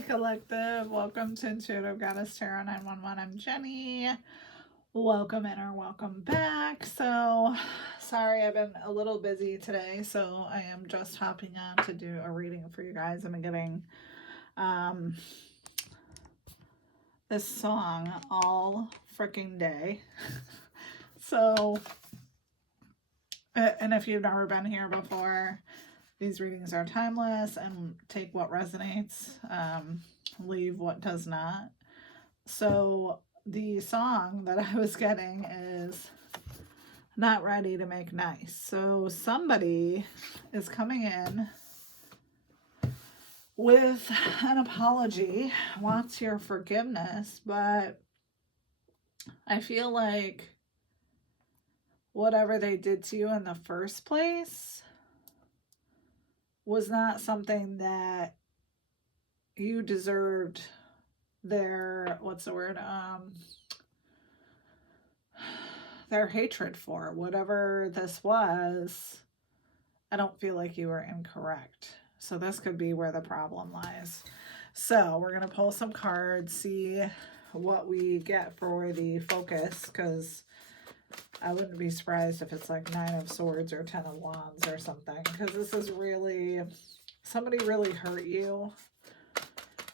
Hi, Collective. Welcome to Intuitive Goddess Tarot 911. I'm Jenny. Welcome in or welcome back. So, sorry, I've been a little busy today, so I am just hopping on to do a reading for you guys. I've been getting this song all freaking day. So, and if you've never been here before, these readings are timeless and take what resonates, leave what does not. So the song that I was getting is Not Ready to Make Nice. So somebody is coming in with an apology, wants your forgiveness, but I feel like whatever they did to you in the first place was not something that you deserved their, what's the word, their hatred for. Whatever this was, I don't feel like you were incorrect. So this could be where the problem lies. So we're going to pull some cards, see what we get for the focus, because I wouldn't be surprised if it's like 9 of Swords or 10 of Wands or something, because this is really, somebody really hurt you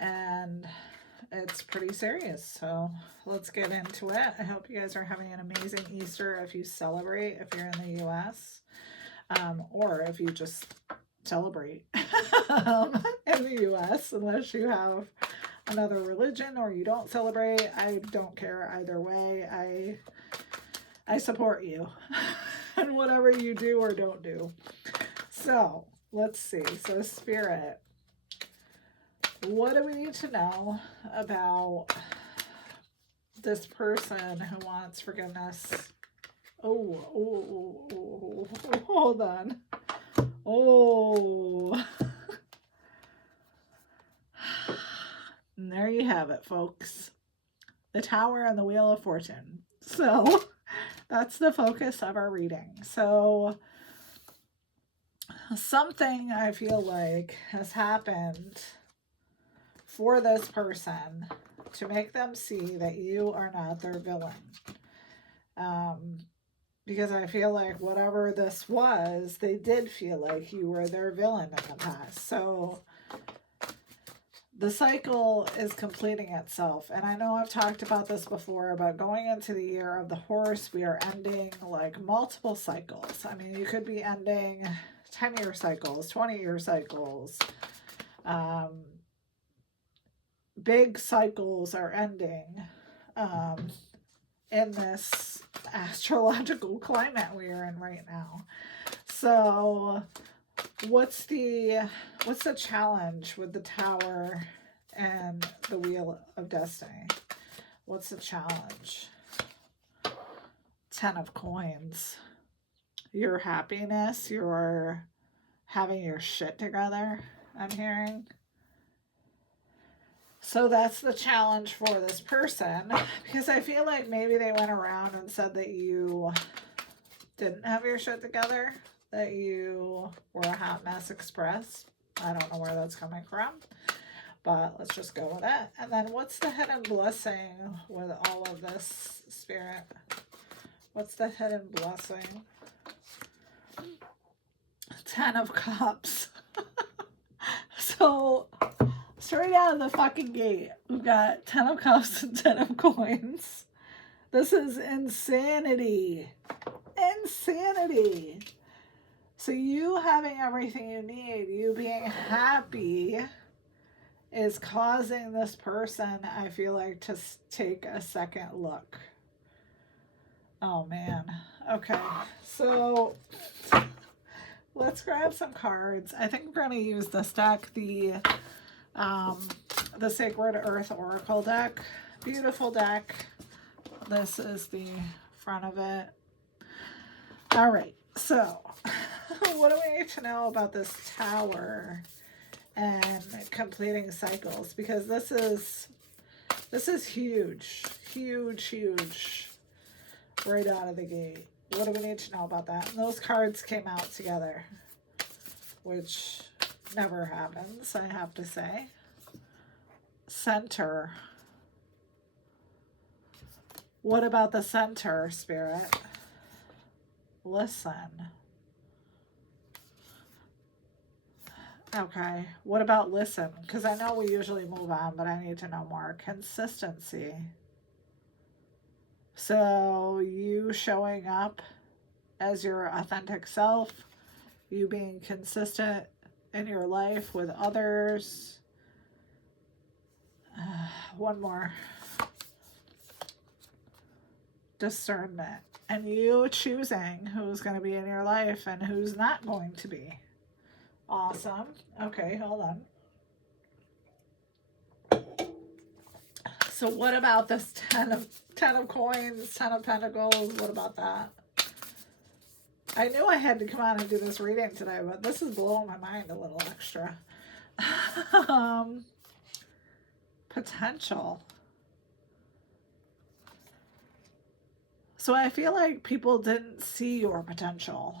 and it's pretty serious. So let's get into it. I hope you guys are having an amazing Easter if you celebrate, if you're in the US, or if you just celebrate in the US, unless you have another religion or you don't celebrate. I don't care either way. I support you and whatever you do or don't do. So let's see. So Spirit, what do we need to know about this person who wants forgiveness? Oh, hold on. Oh. And there you have it, folks. The Tower and the Wheel of Fortune. So that's the focus of our reading. So something I feel like has happened for this person to make them see that you are not their villain. Because I feel like whatever this was, they did feel like you were their villain in the past. So the cycle is completing itself. And I know I've talked about this before, but going into the year of the horse, we are ending like multiple cycles. I mean, you could be ending 10-year cycles, 20-year cycles. Big cycles are ending in this astrological climate we are in right now. So what's the challenge with the Tower and the Wheel of Destiny? What's the challenge? 10 of Coins. Your happiness, your having your shit together, I'm hearing. So that's the challenge for this person, because I feel like maybe they went around and said that you didn't have your shit together, that you were a hot mess express. I don't know where that's coming from, but let's just go with it. And then what's the hidden blessing with all of this, Spirit? What's the hidden blessing? 10 of Cups. So straight out of the fucking gate, we've got 10 of Cups and 10 of Coins. This is insanity. Insanity. So you having everything you need, you being happy, is causing this person, I feel like, to take a second look. Oh, man. Okay. So let's grab some cards. I think we're going to use this deck, the Sacred Earth Oracle deck. Beautiful deck. This is the front of it. All right, so what do we need to know about this Tower and completing cycles? Because this is huge, huge, right out of the gate. What do we need to know about that? And those cards came out together, which never happens, I have to say. center. What about the center, Spirit? Listen. Okay. What about listen? Because I know we usually move on, but I need to know more. Consistency. So you showing up as your authentic self, you being consistent in your life with others. One more. Discernment. And you choosing who's going to be in your life and who's not going to be. Awesome. Okay, hold on. So what about this 10 of coins, 10 of pentacles? What about that? I knew I had to come on and do this reading today, but this is blowing my mind a little extra. Potential. So I feel like people didn't see your potential,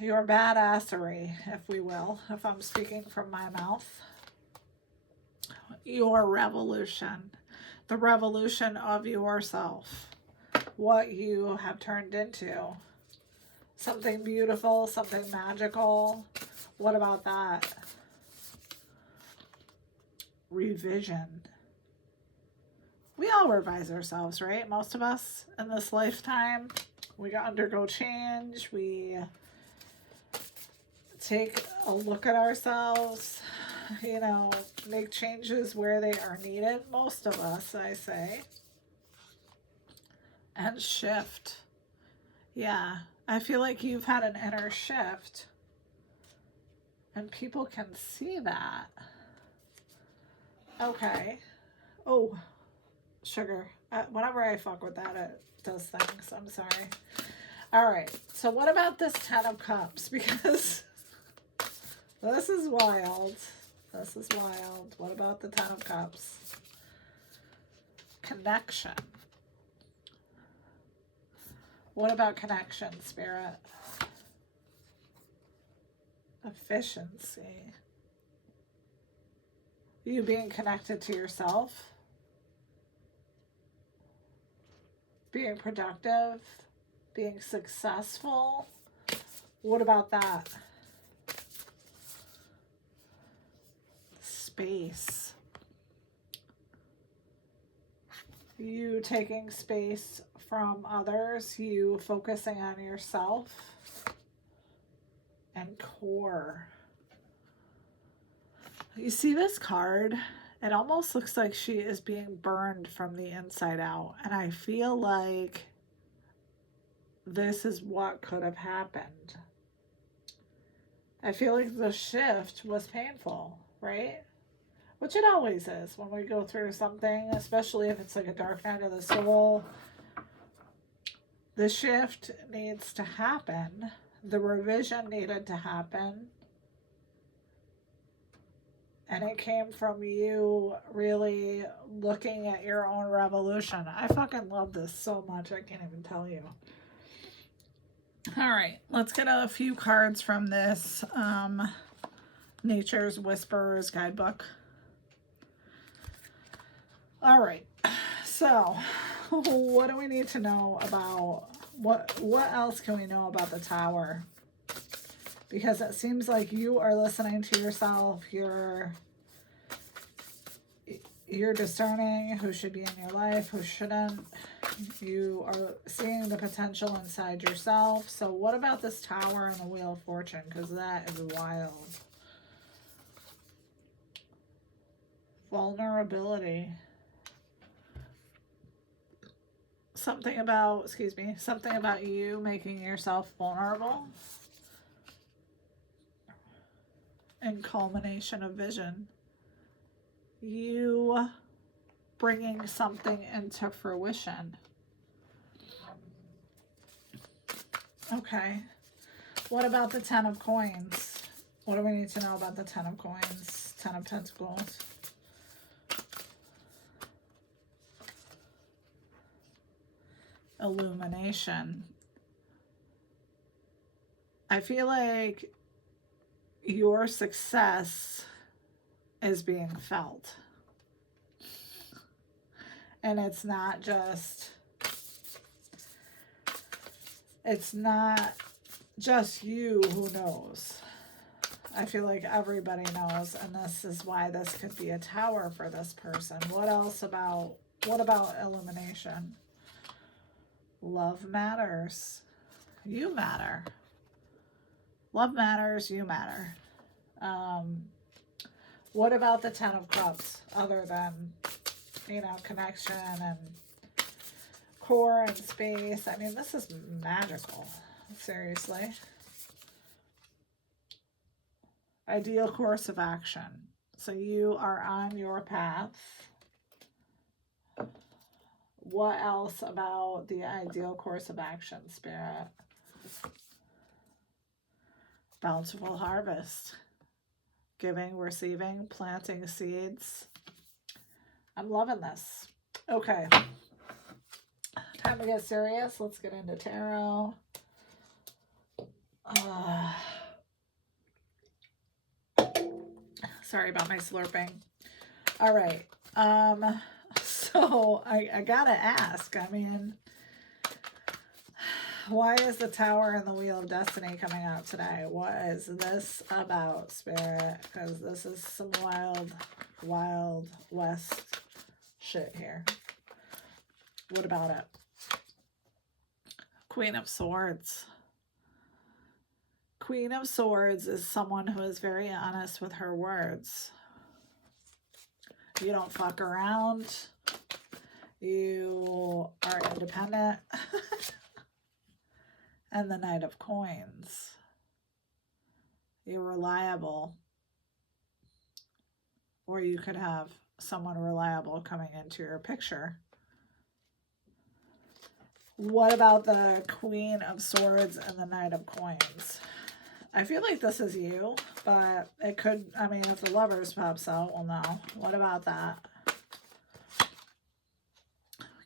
your badassery, if we will, if I'm speaking from my mouth. Your revolution, the revolution of yourself, what you have turned into. Something beautiful, something magical. What about that? Revision. We all revise ourselves, right? Most of us in this lifetime, we undergo change. We take a look at ourselves, you know, make changes where they are needed. Most of us, I say. And shift. Yeah, I feel like you've had an inner shift. And people can see that. Okay. Oh, sugar. Whenever I fuck with that, it does things. I'm sorry. All right. So what about this 10 of Cups? Because this is wild. This is wild. What about the 10 of Cups? Connection. What about connection, Spirit? Efficiency. You being connected to yourself. Being productive. Being successful. What about that? Space. You taking space from others. You focusing on yourself. And core. You see this card? It almost looks like she is being burned from the inside out. And I feel like this is what could have happened. I feel like the shift was painful, right? Which it always is when we go through something, especially if it's like a dark night of the soul. The shift needs to happen. The revision needed to happen. And it came from you really looking at your own revolution. I fucking love this so much. I can't even tell you. All right. Let's get a few cards from this Nature's Whisperers guidebook. All right. So what do we need to know about what else can we know about the Tower? Because it seems like you are listening to yourself. You're discerning who should be in your life, who shouldn't. You are seeing the potential inside yourself. So what about this Tower and the Wheel of Fortune? Because that is wild. Vulnerability. Something about you making yourself vulnerable. And culmination of vision. You bringing something into fruition. Okay. What about the 10 of Coins? What do we need to know about the 10 of Coins? 10 of Pentacles. Illumination. I feel like your success is being felt. And it's not just you who knows. I feel like everybody knows, and this is why this could be a tower for this person. What about illumination? Love matters. You matter. Love matters, you matter. What about the Ten of Cups, other than, connection and core and space? I mean, this is magical. Seriously. Ideal course of action. So you are on your path. What else about the ideal course of action, Spirit? Bountiful harvest. Giving, receiving, planting seeds. I'm loving this. Okay. Time to get serious. Let's get into tarot. Sorry about my slurping. All right. So I gotta ask, I mean, why is the Tower and the Wheel of Destiny coming out today? What is this about, Spirit? Because this is some wild, wild west shit here. What about it? Queen of Swords. Queen of Swords is someone who is very honest with her words. You don't fuck around. You are independent. And the Knight of Coins. You're reliable. Or you could have someone reliable coming into your picture. What about the Queen of Swords and the Knight of Coins? I feel like this is you, but it could, I mean, if the Lovers pops out, well, no. What about that?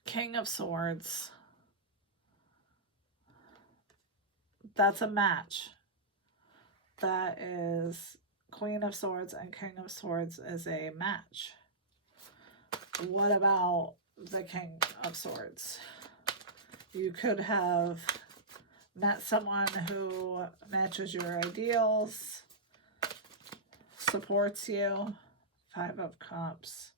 King of Swords. That's a match. That is Queen of Swords and King of Swords is a match. What about the King of Swords? You could have met someone who matches your ideals, supports you. Five of Cups.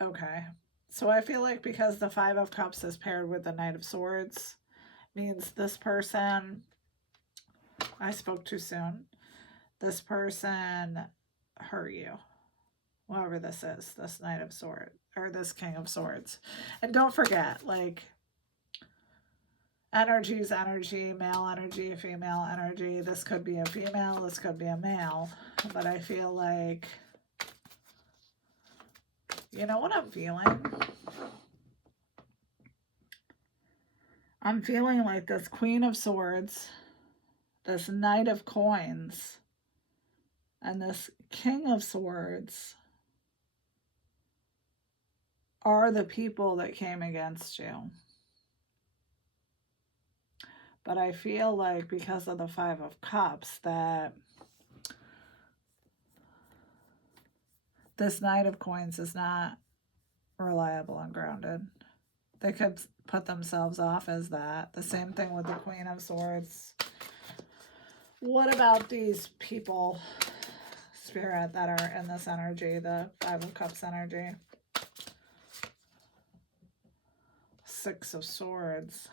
Okay. So I feel like because the Five of Cups is paired with the Knight of Swords, means this person, I spoke too soon, this person hurt you. Whoever this is, this Knight of Swords, or this King of Swords. And don't forget, like, energy is energy, male energy, female energy. This could be a female, this could be a male. But I feel like, you know what I'm feeling? I'm feeling like this Queen of Swords, this Knight of Coins, and this King of Swords are the people that came against you. But I feel like because of the Five of Cups that this Knight of Coins is not reliable and grounded. They could put themselves off as that. The same thing with the Queen of Swords. What about these people, Spirit, that are in this energy, the Five of Cups energy? Six of Swords.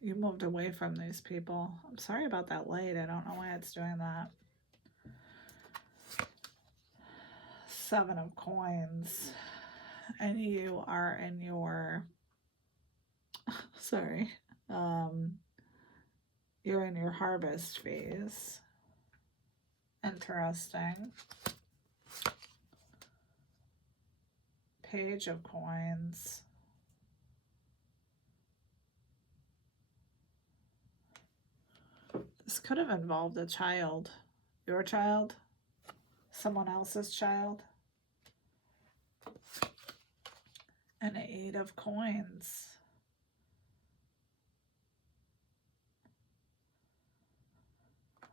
You moved away from these people. I'm sorry about that light. I don't know why it's doing that. Seven of Coins. And you are in your, sorry, you're in your harvest phase. Interesting. Page of Coins. This could have involved a child. Your child? Someone else's child? And an Eight of Coins.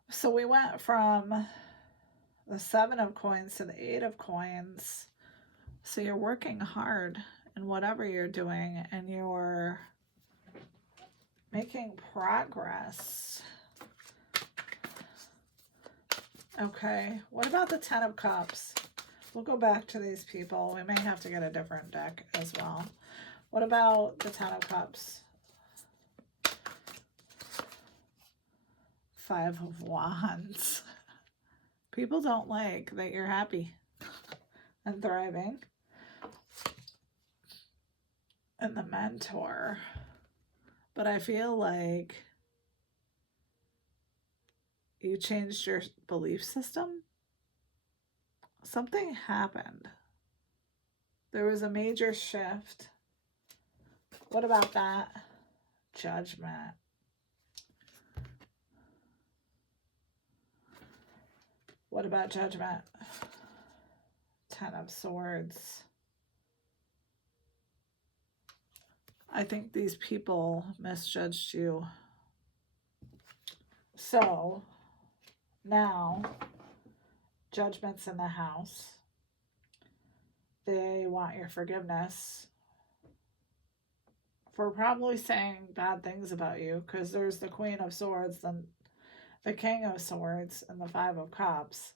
So we went from the 7 of coins to the 8 of coins. So you're working hard in whatever you're doing and you're making progress. Okay, what about the 10 of Cups? We'll go back to these people. We may have to get a different deck as well. What about the 10 of Cups? 5 of Wands. People don't like that you're happy and thriving. And the Mentor. But I feel like you changed your belief system. Something happened. There was a major shift. What about that? Judgment. What about Judgment? 10 of Swords. I think these people misjudged you. So now Judgment's in the house. They want your forgiveness for probably saying bad things about you, because there's the Queen of Swords, then the King of Swords, and the 5 of Cups.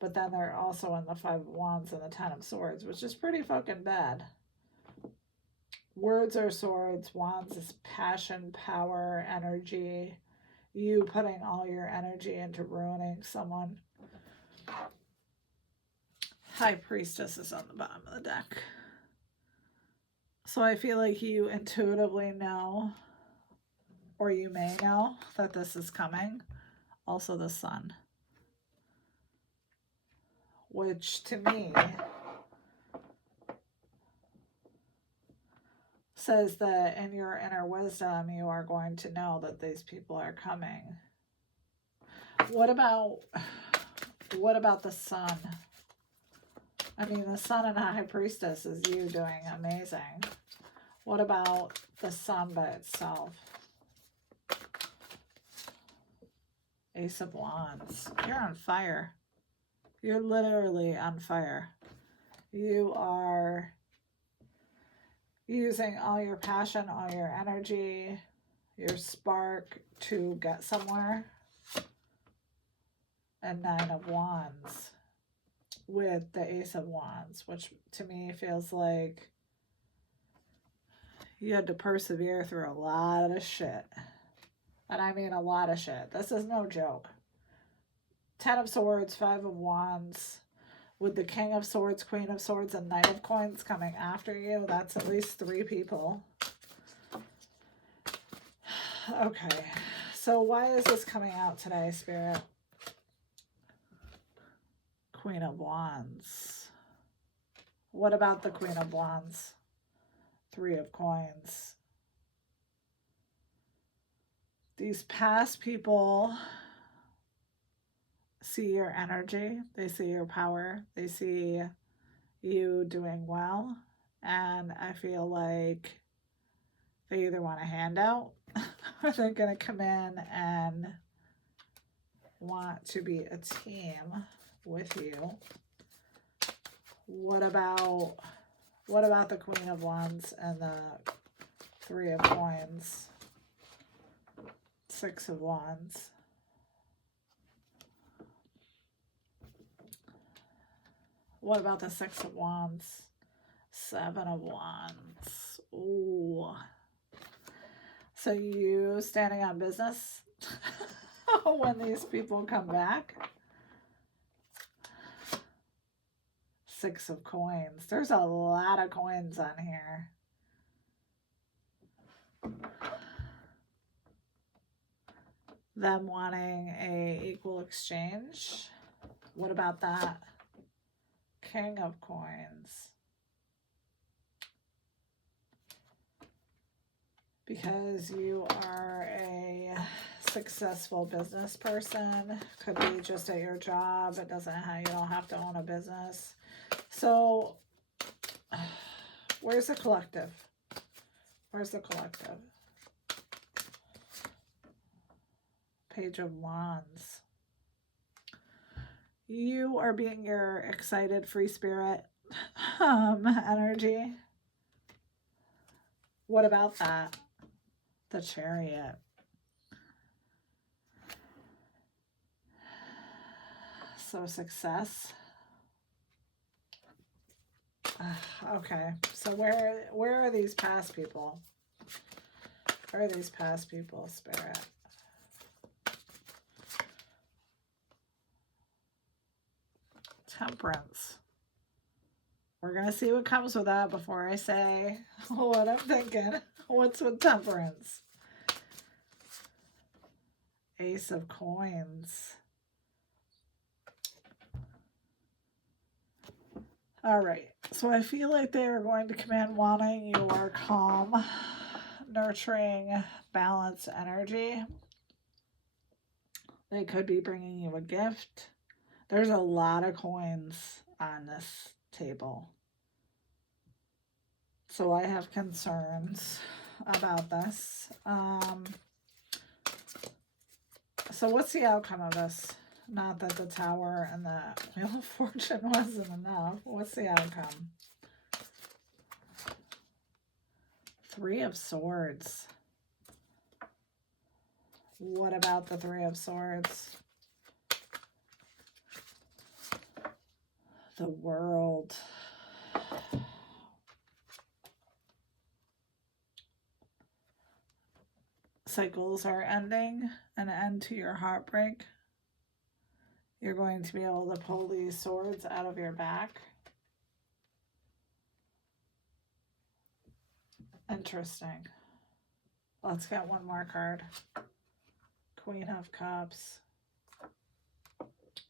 But then they're also in the 5 of Wands and the 10 of Swords, which is pretty fucking bad. Words are swords. Wands is passion, power, energy. You putting all your energy into ruining someone. High Priestess is on the bottom of the deck. So I feel like you intuitively know, or you may know, that this is coming. Also the Sun. Which to me says that in your inner wisdom you are going to know that these people are coming. What about the Sun? I mean, the Sun and High Priestess is you doing amazing. What about the Sun by itself? Ace of Wands. You're on fire. You're literally on fire. You are using all your passion, all your energy, your spark to get somewhere. And 9 of Wands with the Ace of Wands, which to me feels like you had to persevere through a lot of shit. And I mean a lot of shit. This is no joke. 10 of Swords, 5 of Wands, with the King of Swords, Queen of Swords, and Knight of Coins coming after you. That's at least 3 people. Okay, so why is this coming out today, Spirit? Queen of Wands. What about the Queen of Wands? 3 of Coins. These past people see your energy. They see your power. They see you doing well. And I feel like they either want a handout or they're going to come in and want to be a team with you. What about the Queen of Wands and the 3 of Coins? 6 of Wands. What about the 6 of Wands? 7 of Wands. Ooh. So you standing on business when these people come back? 6 of Coins. There's a lot of coins on here. Them wanting a equal exchange. What about that? King of Coins. Because you are a successful business person. Could be just at your job. You don't have to own a business. So where's the collective? Where's the collective? Page of Wands. You are being your excited free spirit energy. What about that? The Chariot. So success. Okay, so where are these past people? Where are these past people, Spirit? Temperance. We're going to see what comes with that before I say what I'm thinking. What's with temperance? Ace of Coins. All right. So I feel like they are going to come in wanting your calm, nurturing, balanced energy. They could be bringing you a gift. There's a lot of coins on this table. So I have concerns about this. So what's the outcome of this? Not that the Tower and the Wheel of Fortune wasn't enough. What's the outcome? Three of Swords. What about the Three of Swords? The World. Cycles are ending, an end to your heartbreak. You're going to be able to pull these swords out of your back. Interesting. Let's get one more card. Queen of Cups.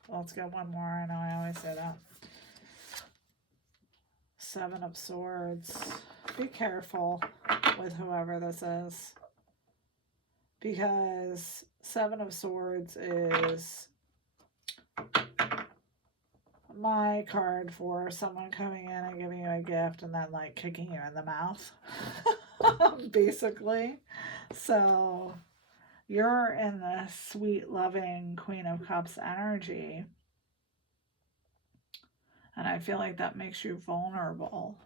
Let's get one more. I know I always say that. Seven of Swords. Be careful with whoever this is, because Seven of Swords is my card for someone coming in and giving you a gift and then like kicking you in the mouth. Basically. So you're in the sweet, loving Queen of Cups energy. And I feel like that makes you vulnerable.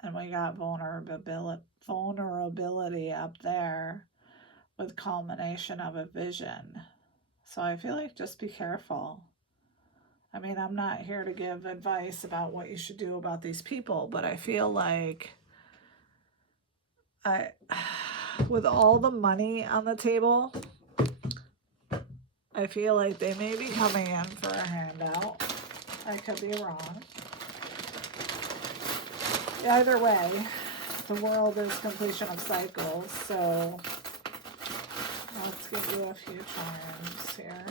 And we got vulnerability up there with culmination of a vision. So I feel like just be careful. I mean, I'm not here to give advice about what you should do about these people, but I feel like with all the money on the table, I feel like they may be coming in for a handout. I could be wrong. Either way, the world is completion of cycles, so let's give you a few charms here.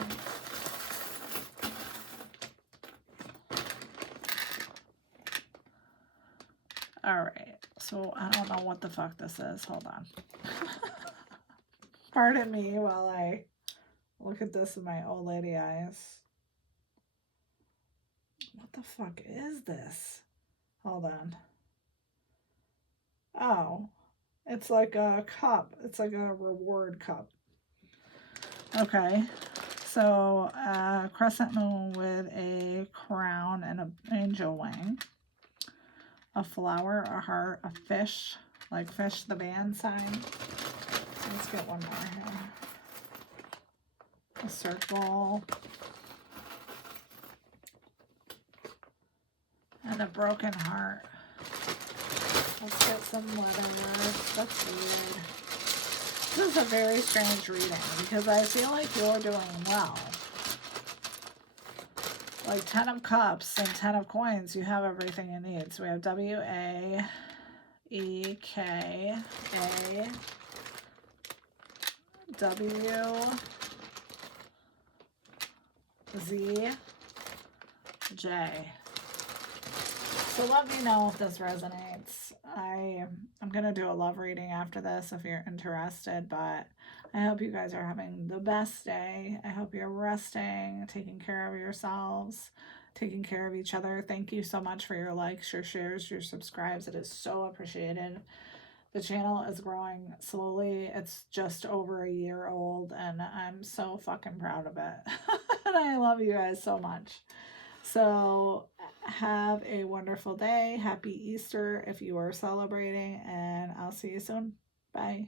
All right, so I don't know what the fuck this is. Hold on. Pardon me while I look at this with my old lady eyes. What the fuck is this? Hold on. Oh, it's like a cup. It's like a reward cup. Okay, so a crescent moon with a crown and an angel wing. A flower, a heart, a fish, like Fish the band sign. Let's get one more here. A circle. And a broken heart. Let's get some letters. That's weird. This is a very strange reading because I feel like you're doing well. Like 10 of Cups and 10 of Coins, you have everything you need. So we have W-A-E-K-A, W-Z-J. So let me know if this resonates. I'm going to do a love reading after this if you're interested, but I hope you guys are having the best day. I hope you're resting, taking care of yourselves, taking care of each other. Thank you so much for your likes, your shares, your subscribes. It is so appreciated. The channel is growing slowly. It's just over a year old, and I'm so fucking proud of it. And I love you guys so much. So have a wonderful day. Happy Easter if you are celebrating, and I'll see you soon. Bye.